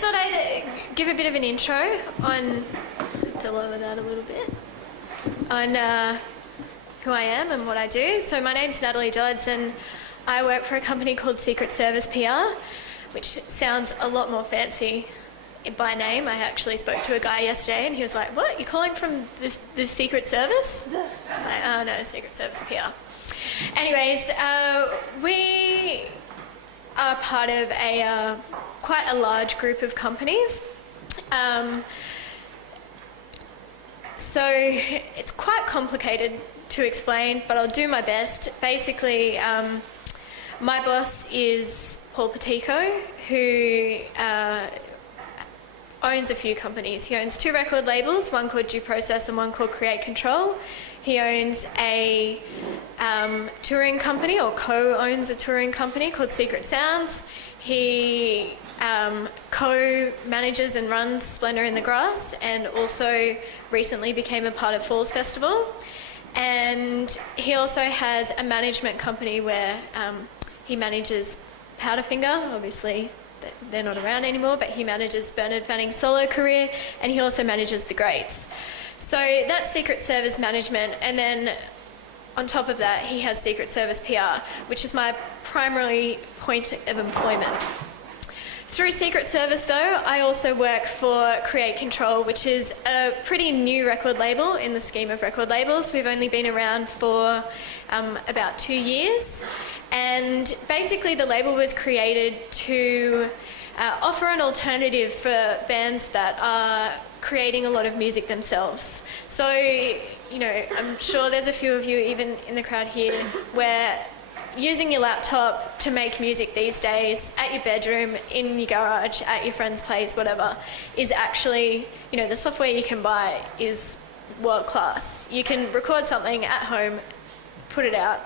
just thought I'd give a bit of an intro on, to lower that a little bit, on who I am and what I do. So my name's Natalie Dodds and I work for a company called Secret Service PR, which sounds a lot more fancy by name. I actually spoke to a guy yesterday and he was like, "What, you're calling from this Secret Service?" I was like, "Oh no, Secret Service PR." Anyways, we are part of a quite a large group of companies. So it's quite complicated to explain, but I'll do my best. Basically, my boss is Paul Patico, who owns a few companies. He owns 2 record labels, one called Due Process and one called Create Control. He owns a touring company, or co-owns a touring company called Secret Sounds. He co-manages and runs Splendour in the Grass, and also recently became a part of Falls Festival. And he also has a management company where he manages Powderfinger. Obviously they're not around anymore, but he manages Bernard Fanning's solo career, and he also manages The Greats. So that's Secret Service management, and then on top of that he has Secret Service PR, which is my primary point of employment. Through Secret Service though, I also work for Create Control, which is a pretty new record label in the scheme of record labels. We've only been around for about 2 years, and basically the label was created to offer an alternative for bands that are creating a lot of music themselves. So, you know, I'm sure there's a few of you even in the crowd here where using your laptop to make music these days at your bedroom, in your garage, at your friend's place, whatever, is actually, you know, the software you can buy is world class. You can record something at home, put it out,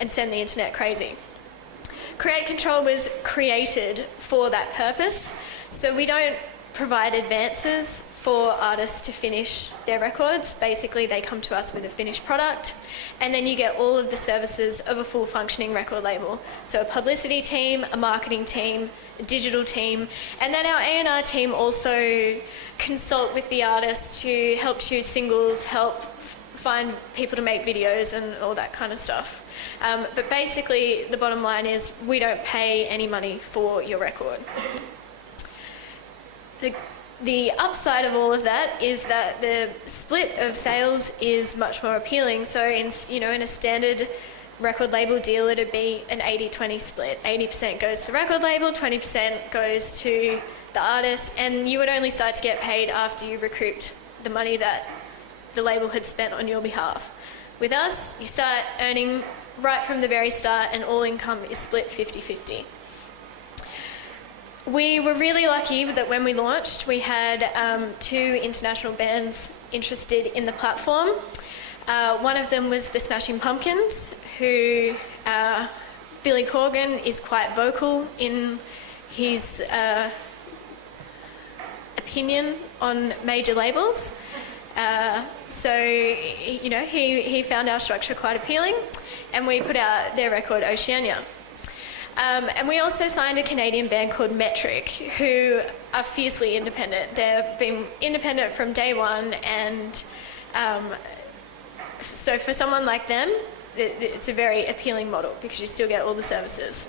and send the internet crazy. Create Control was created for that purpose, so we don't provide advances for artists to finish their records. Basically, they come to us with a finished product, and then you get all of the services of a full functioning record label. So a publicity team, a marketing team, a digital team, and then our A&R team also consult with the artist to help choose singles, help find people to make videos and all that kind of stuff. But basically, the bottom line is we don't pay any money for your record. The upside of all of that is that the split of sales is much more appealing. So in a standard record label deal, it'd be an 80-20 split. 80% goes to the record label, 20% goes to the artist, and you would only start to get paid after you recouped the money that the label had spent on your behalf. With us, you start earning right from the very start, and all income is split 50-50. We were really lucky that when we launched, we had 2 international bands interested in the platform. One of them was the Smashing Pumpkins, who Billy Corgan is quite vocal in his opinion on major labels. So, you know, he found our structure quite appealing, and we put out their record Oceania. And we also signed a Canadian band called Metric, who are fiercely independent. They've been independent from day one, and so for someone like them, it's a very appealing model because you still get all the services.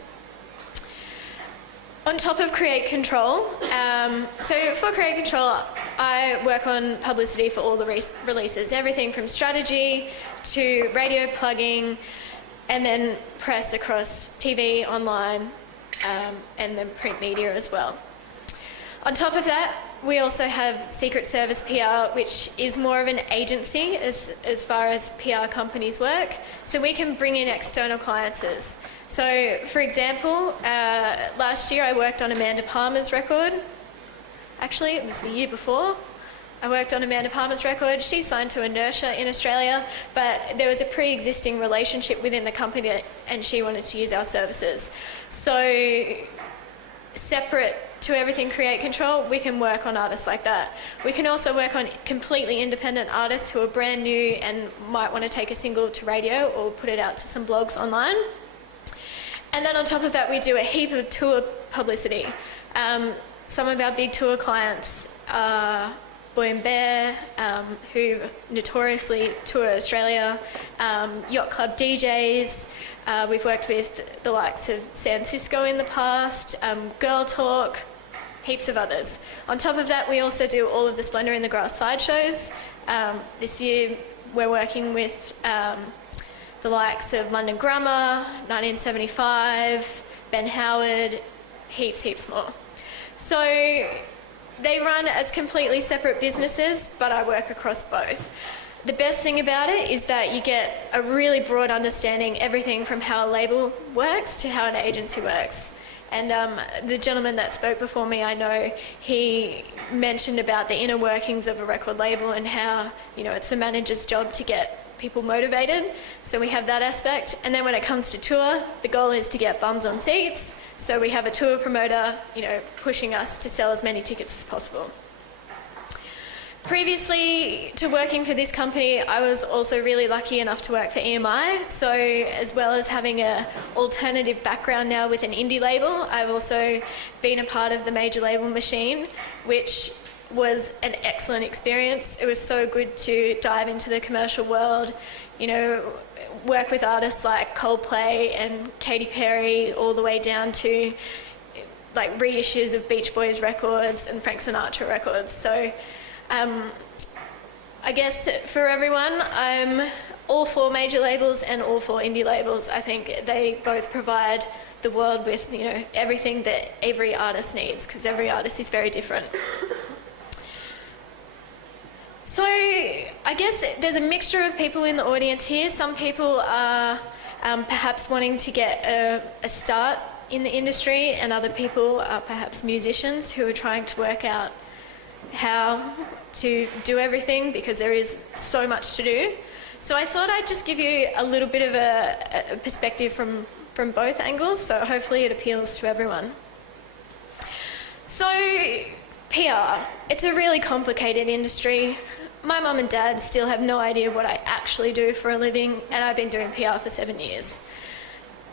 On top of Create Control, so for Create Control, I work on publicity for all the releases, everything from strategy to radio plugging, and then press across TV, online, and then print media as well. On top of that, we also have Secret Service PR, which is more of an agency as far as PR companies work. So we can bring in external clients. So, for example, last year I worked on Amanda Palmer's record. Actually, it was the year before. I worked on Amanda Palmer's record. She signed to Inertia in Australia, but there was a pre-existing relationship within the company and she wanted to use our services. So, separate to everything Create Control, we can work on artists like that. We can also work on completely independent artists who are brand new and might want to take a single to radio or put it out to some blogs online. And then on top of that, we do a heap of tour publicity. Some of our big tour clients are Boy and Bear, who notoriously tour Australia, yacht club DJs. We've worked with the likes of San Cisco in the past, Girl Talk, heaps of others. On top of that, we also do all of the Splendour in the Grass sideshows. This year, we're working with the likes of London Grammar, 1975, Ben Howard, heaps more. So they run as completely separate businesses, but I work across both. The best thing about it is that you get a really broad understanding, everything from how a label works to how an agency works. And the gentleman that spoke before me, I know he mentioned about the inner workings of a record label and how, you know, it's the manager's job to get people motivated. So we have that aspect. And then when it comes to tour, the goal is to get bums on seats. So we have a tour promoter, you know, pushing us to sell as many tickets as possible. Previously to working for this company, I was also really lucky enough to work for EMI. So as well as having an alternative background now with an indie label, I've also been a part of the major label machine, which was an excellent experience. It was so good to dive into the commercial world, you know, work with artists like Coldplay and Katy Perry, all the way down to like reissues of Beach Boys records and Frank Sinatra records. So I guess for everyone, I'm all for major labels and all for indie labels. I think they both provide the world with, you know, everything that every artist needs, because every artist is very different. So I guess there's a mixture of people in the audience here. Some people are perhaps wanting to get a start in the industry, and other people are perhaps musicians who are trying to work out how to do everything, because there is so much to do. So I thought I'd just give you a little bit of a perspective from both angles, so hopefully it appeals to everyone. So PR, it's a really complicated industry. My mum and dad still have no idea what I actually do for a living, and I've been doing PR for 7 years.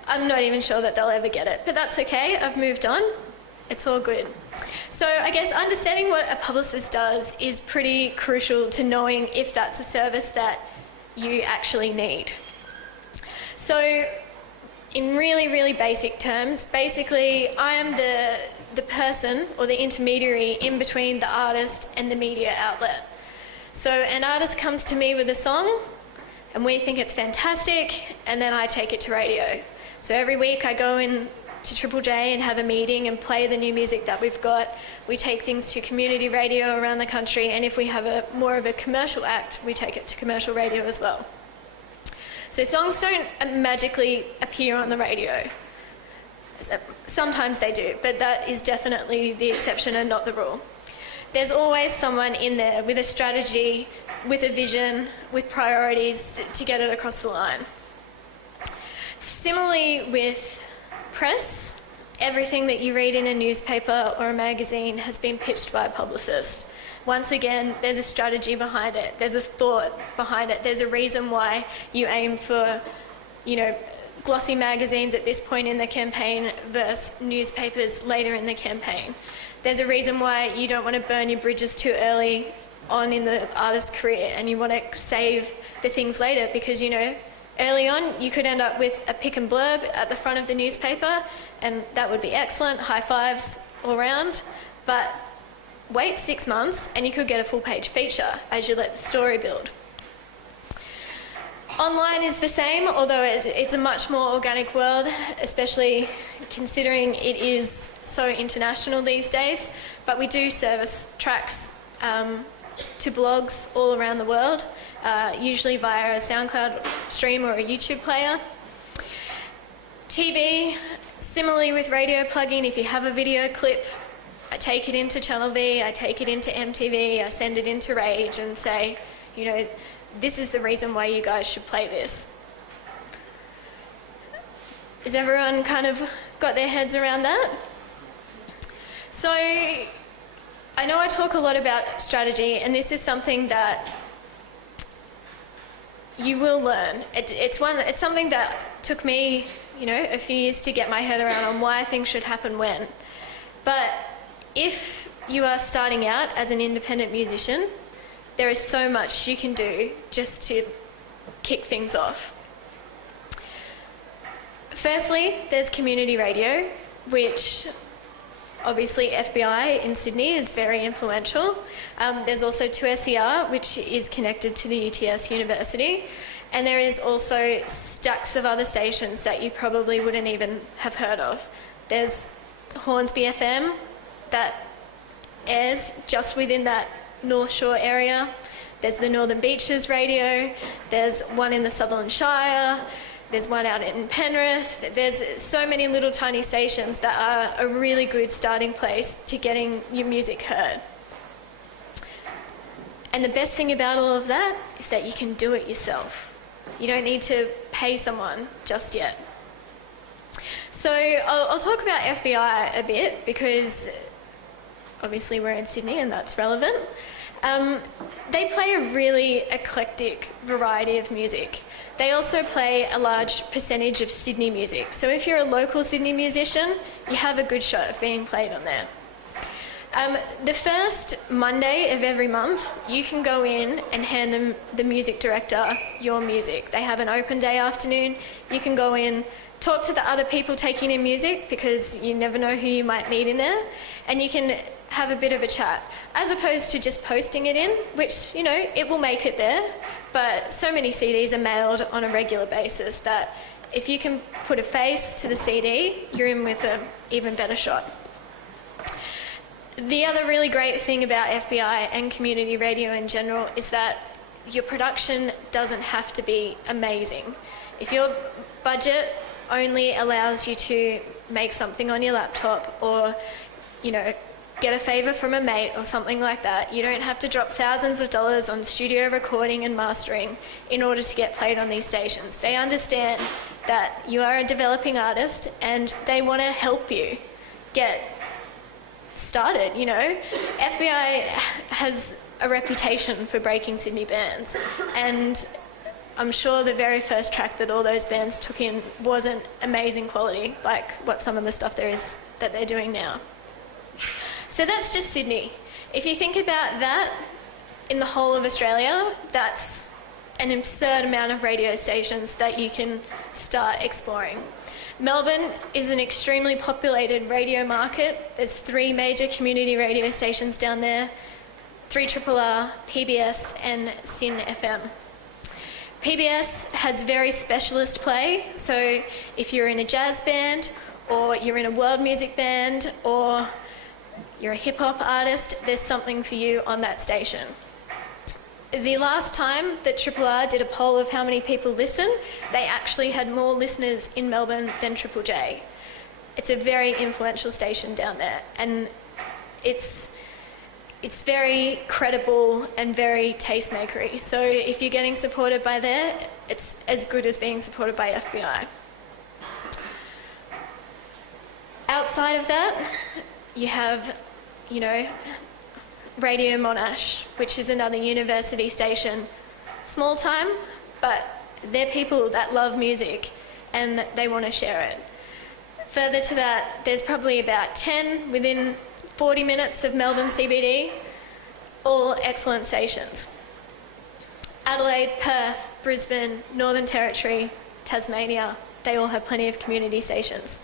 I'm not even sure that they'll ever get it, but that's okay, I've moved on. It's all good. So I guess understanding what a publicist does is pretty crucial to knowing if that's a service that you actually need. So in really basic terms, basically I am the person or the intermediary in between the artist and the media outlet. So an artist comes to me with a song and we think it's fantastic, and then I take it to radio. So every week I go in to Triple J and have a meeting and play the new music that we've got. We take things to community radio around the country, and if we have more of a commercial act, we take it to commercial radio as well. So songs don't magically appear on the radio. Sometimes they do, but that is definitely the exception and not the rule. There's always someone in there with a strategy, with a vision, with priorities to get it across the line. Similarly with press, everything that you read in a newspaper or a magazine has been pitched by a publicist. Once again, there's a strategy behind it, there's a thought behind it, there's a reason why you aim for, you know, glossy magazines at this point in the campaign versus newspapers later in the campaign. There's a reason why you don't want to burn your bridges too early on in the artist's career, and you want to save the things later, because, you know, early on you could end up with a pick and blurb at the front of the newspaper, and that would be excellent, high fives all round, but wait 6 months and you could get a full page feature as you let the story build. Online is the same, although it's a much more organic world, especially considering it is so international these days, but we do service tracks to blogs all around the world, usually via a SoundCloud stream or a YouTube player. TV, similarly with radio plugging, if you have a video clip, I take it into Channel V, I take it into MTV, I send it into Rage and say, you know, this is the reason why you guys should play this. Has everyone kind of got their heads around that? So I know I talk a lot about strategy, and this is something that you will learn. It's something that took me, you know, a few years to get my head around on why things should happen when. But if you are starting out as an independent musician, there is so much you can do just to kick things off. Firstly, there's community radio, which obviously FBI in Sydney is very influential. There's also 2SER, which is connected to the UTS University. And there is also stacks of other stations that you probably wouldn't even have heard of. There's Hornsby FM that airs just within that North Shore area. There's the Northern Beaches radio. There's one in the Sutherland Shire. There's one out in Penrith. There's so many little tiny stations that are a really good starting place to getting your music heard. And the best thing about all of that is that you can do it yourself. You don't need to pay someone just yet. So I'll talk about FBI a bit because obviously we're in Sydney and that's relevant. They play a really eclectic variety of music. They also play a large percentage of Sydney music. So if you're a local Sydney musician, you have a good shot of being played on there. The first Monday of every month, you can go in and hand the music director your music. They have an open day afternoon. You can go in, talk to the other people taking in music because you never know who you might meet in there, and you can have a bit of a chat, as opposed to just posting it in, which, you know, it will make it there, but so many CDs are mailed on a regular basis that if you can put a face to the CD, you're in with an even better shot. The other really great thing about FBI and community radio in general is that your production doesn't have to be amazing. If your budget only allows you to make something on your laptop or, you know, get a favour from a mate or something like that, you don't have to drop thousands of dollars on studio recording and mastering in order to get played on these stations. They understand that you are a developing artist and they want to help you get started, you know. FBI has a reputation for breaking Sydney bands, and I'm sure the very first track that all those bands took in wasn't amazing quality like what some of the stuff there is that they're doing now. So that's just Sydney. If you think about that in the whole of Australia, that's an absurd amount of radio stations that you can start exploring. Melbourne is an extremely populated radio market. There's 3 major community radio stations down there, 3RRR, PBS and SYN FM. PBS has very specialist play, so if you're in a jazz band or you're in a world music band or you're a hip-hop artist, there's something for you on that station. The last time that RRR did a poll of how many people listen, they actually had more listeners in Melbourne than Triple J. It's a very influential station down there, and it's very credible and very tastemakery. So if you're getting supported by there, it's as good as being supported by FBI. Outside of that, you have, you know, Radio Monash, which is another university station. Small time, but they're people that love music and they want to share it. Further to that, there's probably about 10 within 40 minutes of Melbourne CBD, all excellent stations. Adelaide, Perth, Brisbane, Northern Territory, Tasmania, they all have plenty of community stations.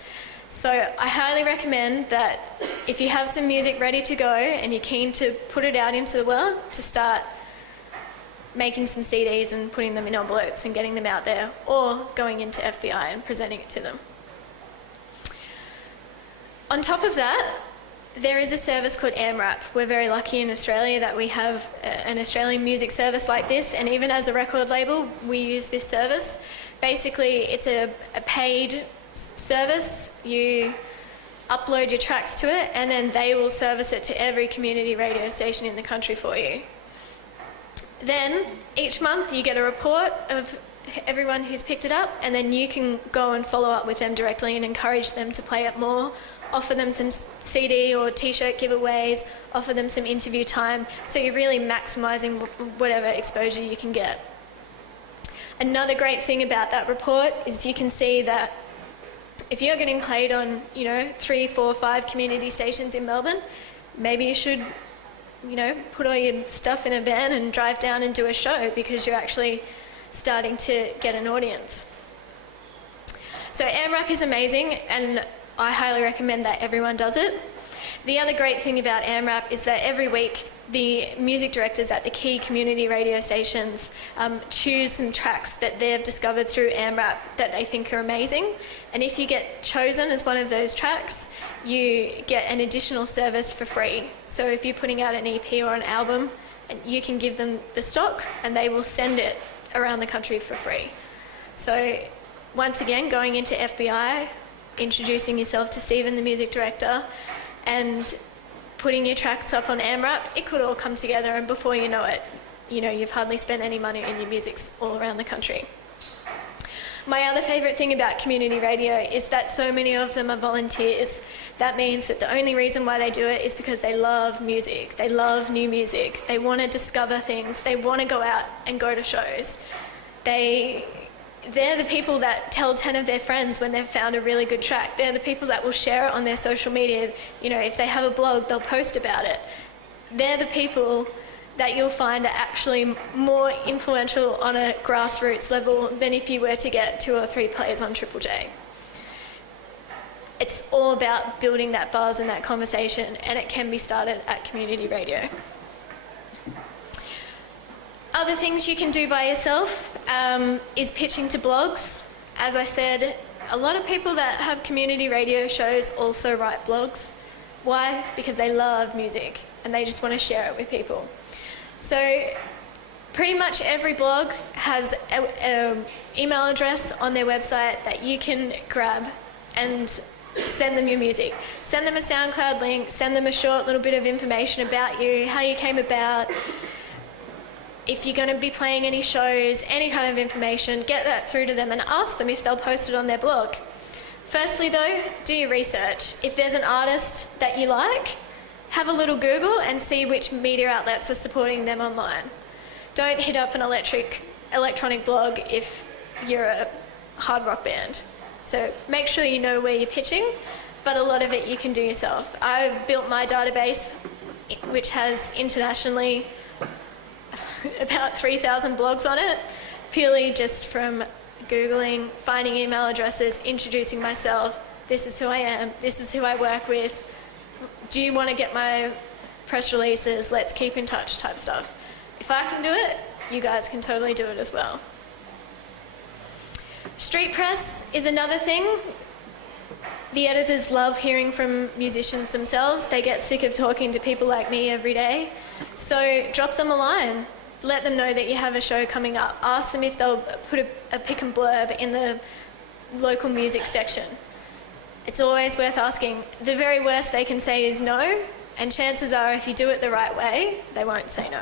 So I highly recommend that if you have some music ready to go and you're keen to put it out into the world, to start making some CDs and putting them in envelopes and getting them out there, or going into FBI and presenting it to them. On top of that, there is a service called AMRAP. We're very lucky in Australia that we have an Australian music service like this, and even as a record label, we use this service. Basically, it's a paid service. You upload your tracks to it and then they will service it to every community radio station in the country for you. Then each month you get a report of everyone who's picked it up, and then you can go and follow up with them directly and encourage them to play it more, offer them some CD or t-shirt giveaways, offer them some interview time, so you're really maximising whatever exposure you can get. Another great thing about that report is you can see that if you're getting played on, 3, 4, 5 community stations in Melbourne, maybe you should, put all your stuff in a van and drive down and do a show, because you're actually starting to get an audience. So AMRAP is amazing, and I highly recommend that everyone does it. The other great thing about AMRAP is that every week the music directors at the key community radio stations choose some tracks that they've discovered through AMRAP that they think are amazing. And if you get chosen as one of those tracks, you get an additional service for free. So if you're putting out an EP or an album, you can give them the stock and they will send it around the country for free. So once again, going into FBI, introducing yourself to Stephen, the music director, and putting your tracks up on AMRAP, it could all come together, and before you know it, you've hardly spent any money and your music's all around the country. My other favourite thing about community radio is that so many of them are volunteers. That means that the only reason why they do it is because they love music, they love new music, they want to discover things, they want to go out and go to shows. They're the people that tell 10 of their friends when they've found a really good track. They're the people that will share it on their social media. If they have a blog, they'll post about it. They're the people that you'll find are actually more influential on a grassroots level than if you were to get 2 or 3 plays on Triple J. It's all about building that buzz and that conversation, and it can be started at community radio. Other things you can do by yourself is pitching to blogs. As I said, a lot of people that have community radio shows also write blogs. Why? Because they love music and they just want to share it with people. So pretty much every blog has an email address on their website that you can grab and send them your music. Send them a SoundCloud link, send them a short little bit of information about you, how you came about, if you're going to be playing any shows, any kind of information, get that through to them and ask them if they'll post it on their blog. Firstly though, do your research. If there's an artist that you like, have a little Google and see which media outlets are supporting them online. Don't hit up an electronic blog if you're a hard rock band. So make sure you know where you're pitching, but a lot of it you can do yourself. I've built my database, which has internationally about 3,000 blogs on it, purely just from Googling, finding email addresses, introducing myself, this is who I am, this is who I work with, do you want to get my press releases, let's keep in touch type stuff. If I can do it, you guys can totally do it as well. Street press is another thing. The editors love hearing from musicians themselves. They get sick of talking to people like me every day. So drop them a line. Let them know that you have a show coming up. Ask them if they'll put a pick and blurb in the local music section. It's always worth asking. The very worst they can say is no, and chances are if you do it the right way, they won't say no.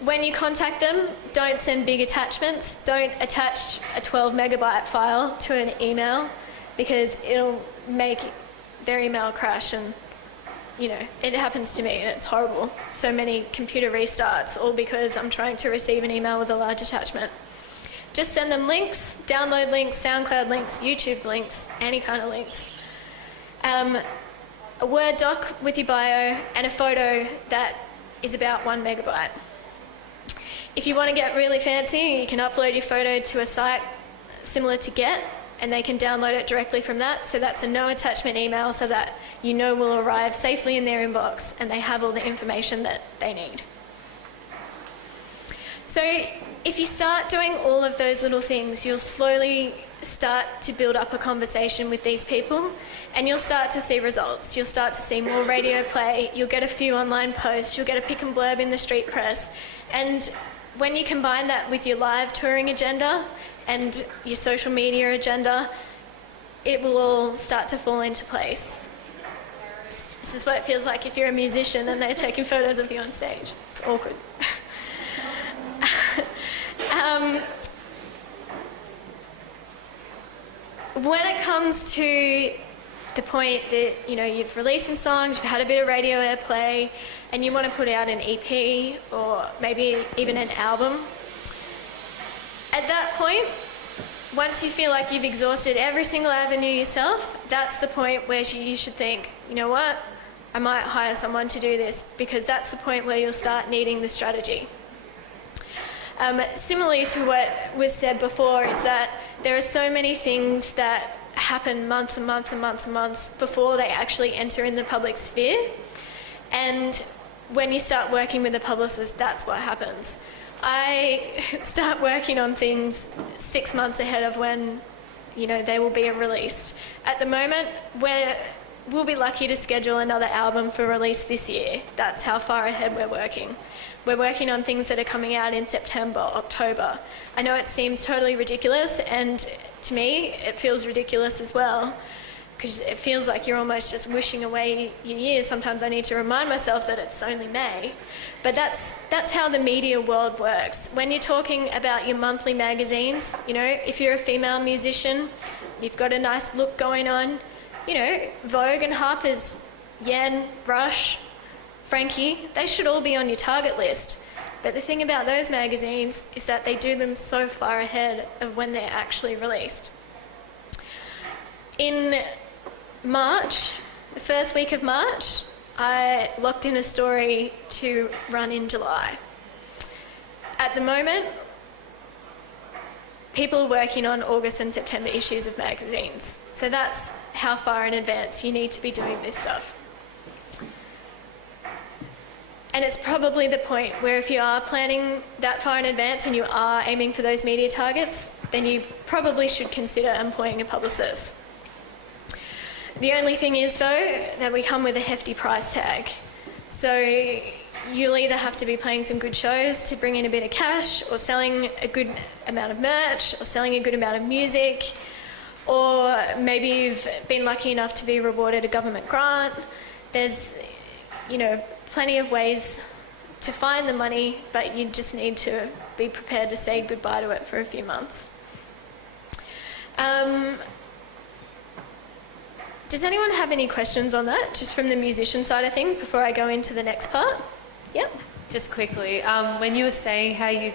When you contact them, don't send big attachments. Don't attach a 12 megabyte file to an email, because it'll make their email crash, and it happens to me and it's horrible. So many computer restarts, all because I'm trying to receive an email with a large attachment. Just send them links, download links, SoundCloud links, YouTube links, any kind of links. A Word doc with your bio and a photo that is about 1 megabyte. If you want to get really fancy, you can upload your photo to a site similar to Get, and they can download it directly from that. So that's a no attachment email, so that will arrive safely in their inbox and they have all the information that they need. So if you start doing all of those little things, you'll slowly start to build up a conversation with these people, and you'll start to see results. You'll start to see more radio play, you'll get a few online posts, you'll get a pick and blurb in the street press, and when you combine that with your live touring agenda and your social media agenda, it will all start to fall into place. This is what it feels like if you're a musician and they're taking photos of you on stage. It's awkward. When it comes to the point that you've released some songs, you've had a bit of radio airplay, and you want to put out an EP or maybe even an album, at that point, once you feel like you've exhausted every single avenue yourself, that's the point where you should think, you know what, I might hire someone to do this, because that's the point where you'll start needing the strategy. Similarly to what was said before, is that there are so many things that happen months and months and months and months before they actually enter in the public sphere. And when you start working with a publicist, that's what happens. I start working on things 6 months ahead of when, they will be released. At the moment, we'll be lucky to schedule another album for release this year. That's how far ahead we're working. We're working on things that are coming out in September, October. I know it seems totally ridiculous, and to me, it feels ridiculous as well, because it feels like you're almost just wishing away your years. Sometimes I need to remind myself that it's only May. But that's how the media world works. When you're talking about your monthly magazines, if you're a female musician, you've got a nice look going on, Vogue and Harper's, Yen, Rush, Frankie, they should all be on your target list. But the thing about those magazines is that they do them so far ahead of when they're actually released. In March, the first week of March, I locked in a story to run in July. At the moment, people are working on August and September issues of magazines. So that's how far in advance you need to be doing this stuff. And it's probably the point where if you are planning that far in advance and you are aiming for those media targets, then you probably should consider employing a publicist. The only thing is, though, that we come with a hefty price tag. So you'll either have to be playing some good shows to bring in a bit of cash, or selling a good amount of merch, or selling a good amount of music, or maybe you've been lucky enough to be rewarded a government grant. There's, plenty of ways to find the money, but you just need to be prepared to say goodbye to it for a few months. Does anyone have any questions on that, just from the musician side of things, before I go into the next part? Yep. Just quickly, when you were saying how you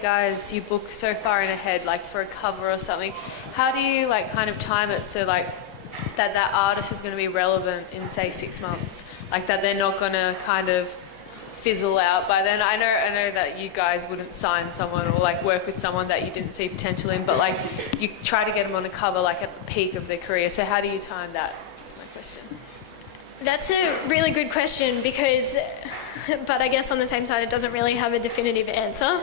book so far in ahead, like for a cover or something, how do you kind of time it so that artist is going to be relevant in, say, 6 months? Like that they're not going to kind of fizzle out by then. I know that you guys wouldn't sign someone or work with someone that you didn't see potential in, but you try to get them on a cover at the peak of their career. So how do you time that? That's my question. That's a really good question, but I guess on the same side it doesn't really have a definitive answer.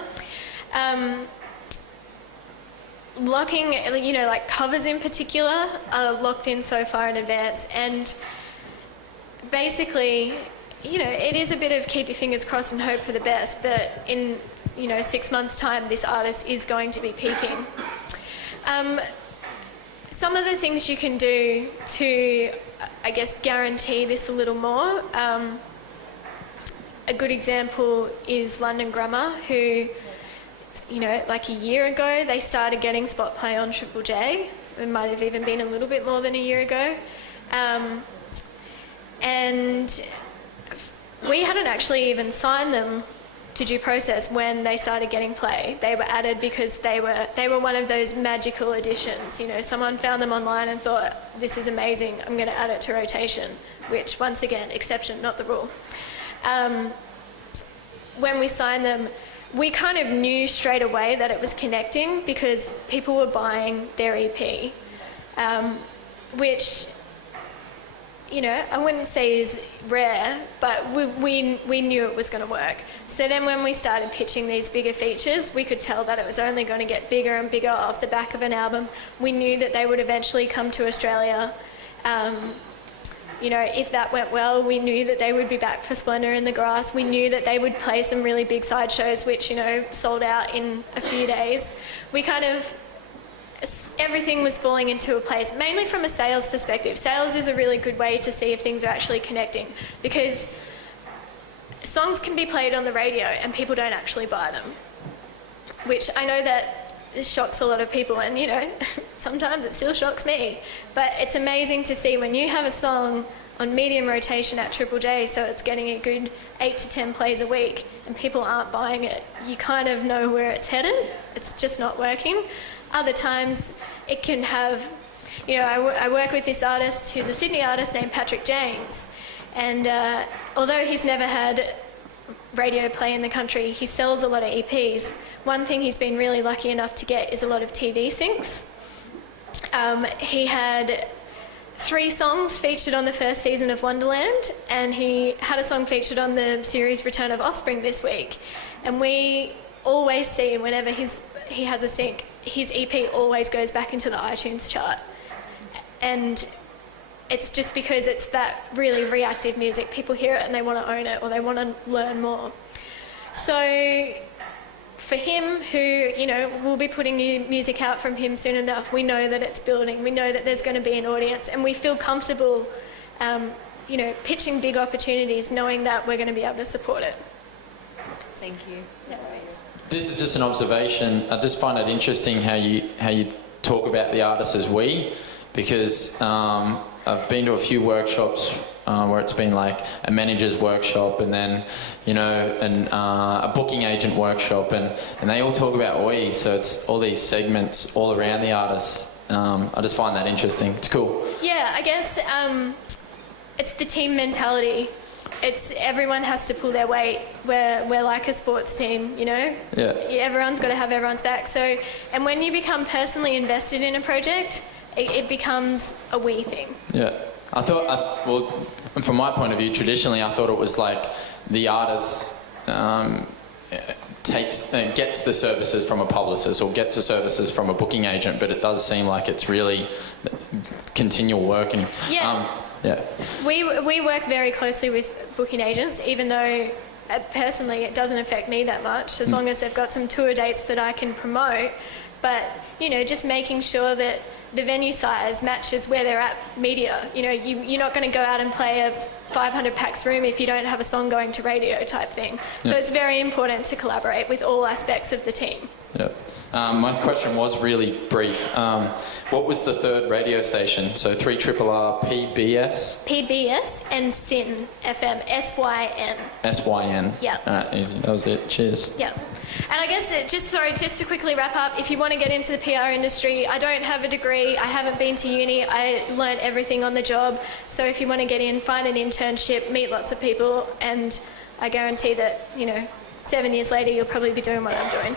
Locking, covers in particular are locked in so far in advance, and basically, it is a bit of keep your fingers crossed and hope for the best that in, 6 months' time this artist is going to be peaking. Some of the things you can do to, I guess, guarantee this a little more, a good example is London Grammar, who, a year ago, they started getting spot play on Triple J. It might have even been a little bit more than a year ago. And we hadn't actually even signed them to due process when they started getting play. They were added because they were one of those magical additions. Someone found them online and thought, this is amazing, I'm going to add it to rotation, which, once again, exception, not the rule. When we signed them, we kind of knew straight away that it was connecting because people were buying their EP, which, I wouldn't say is rare, but we knew it was going to work. So then when we started pitching these bigger features, we could tell that it was only going to get bigger and bigger off the back of an album. We knew that they would eventually come to Australia. If that went well, we knew that they would be back for Splendour in the Grass. We knew that they would play some really big side shows, which, sold out in a few days. Everything was falling into a place, mainly from a sales perspective. Sales is a really good way to see if things are actually connecting, because songs can be played on the radio and people don't actually buy them, which I know that shocks a lot of people, and sometimes it still shocks me, but it's amazing to see when you have a song on medium rotation at Triple J, so it's getting a good 8 to 10 plays a week and people aren't buying it. You kind of know where it's headed. It's just not working. Other times it can have, I work with this artist who's a Sydney artist named Patrick James, And although he's never had radio play in the country, he sells a lot of EPs. One thing he's been really lucky enough to get is a lot of TV syncs. He had 3 songs featured on the first season of Wonderland, and he had a song featured on the series Return of Offspring this week. And we always see, whenever he has a sync, his EP always goes back into the iTunes chart. And it's just because it's that really reactive music. People hear it and they want to own it, or they want to learn more. So for him, who, you know, we'll be putting new music out from him soon enough, we know that it's building, we know that there's going to be an audience, and we feel comfortable, you know, pitching big opportunities, knowing that we're going to be able to support it. Thank you. Yeah. This is just an observation. I just find it interesting how you talk about the artist as we, because I've been to a few workshops where it's been like a manager's workshop, and then, you know, a booking agent workshop, and they all talk about we, so it's all these segments all around the artist. I just find that interesting. It's cool. Yeah, I guess it's the team mentality. It's everyone has to pull their weight. We're like a sports team, you know? Yeah. Everyone's got to have everyone's back. So, and when you become personally invested in a project, it becomes a we thing. Yeah. Well, from my point of view, traditionally, I thought it was like the artist gets the services from a publicist or gets the services from a booking agent, but it does seem like it's really continual work. And, yeah. Yeah. We work very closely with booking agents, even though personally it doesn't affect me that much, as long as they've got some tour dates that I can promote. But, you know, just making sure that the venue size matches where they're at media. You know, you're not going to go out and play a 500 pax room if you don't have a song going to radio type thing. So it's very important to collaborate with all aspects of the team. Yeah. My question was really brief. What was the third radio station? So 3RRR PBS? PBS and SYN FM, SYN. SYN. Yeah. All right, easy. That was it. Cheers. Yeah. And I guess, just to quickly wrap up, if you want to get into the PR industry, I don't have a degree, I haven't been to uni, I learned everything on the job. So if you want to get in, find an internship, meet lots of people, and I guarantee that, you know, 7 years later, you'll probably be doing what I'm doing.